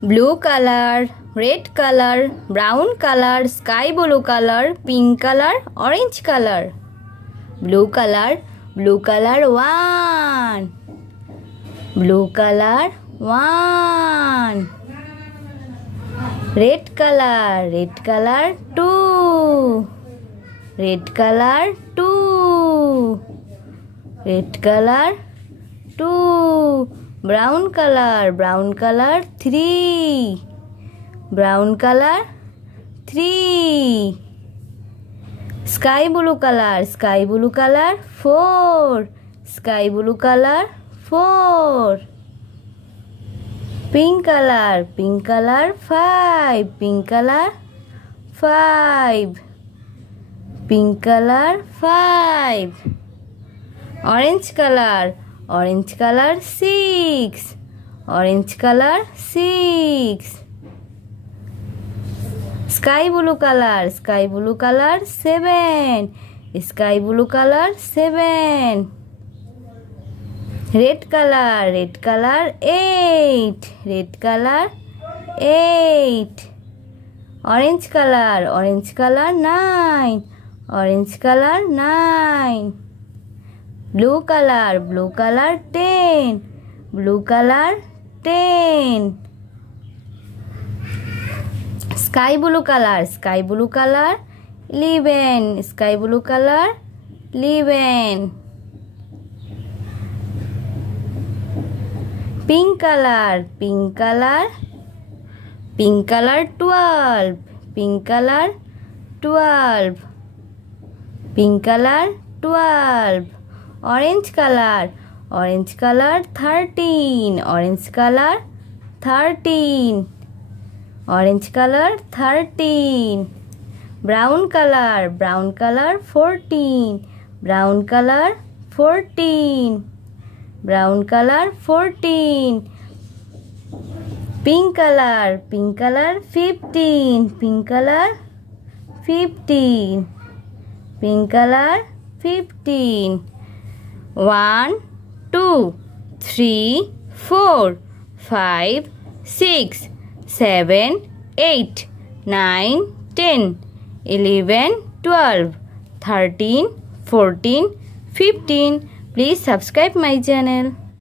blue color, red color, brown color, sky blue color, pink color, orange color. Blue color, one. Blue color, one. Red color, two. Red color, two. Red color, two. Brown color, three. Brown color, three. Sky blue color, four. Sky blue color, four. Pink color, five. Pink color, five. Pink color, five. Orange color, six. Orange color, six. Sky blue color, seven. Sky blue color, seven. Red color, eight. Red color, eight. Orange color, nine. Orange color, nine. Blue color, 10. Blue color, 10. Sky blue color, 11. Sky blue color, 11. Pink color, 12. Pink color, 12. Pink color, 12. Orange color, 13. Orange color, 13. Orange color, 13. Brown color, 14. Brown color, 14. Brown color, 14. Pink color, 15. Pink color, 15. Pink color, 15. 1, 2, 3, 4, 5, 6, 7, 8, 9, 10, 11, 12, 13, 14, 15. Please subscribe my channel.